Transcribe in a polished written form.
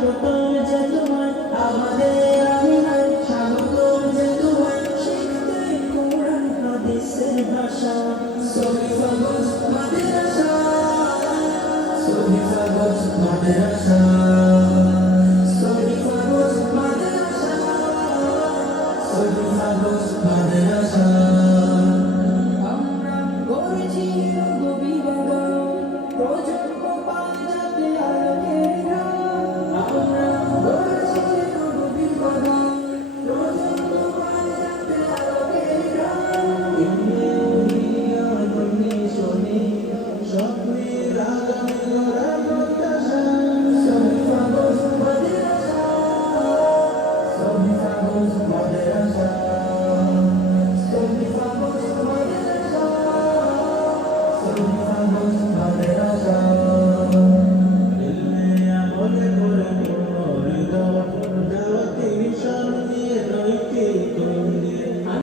স্বাগতম যে তোমায় আমাদের আমিনায়, স্বাগতম যে তোমায় শিখতে কোরআন হাদিসের ভাষা। সহিফাগঞ্জ মাদ্রাসা, সহিফাগঞ্জ মাদ্রাসা।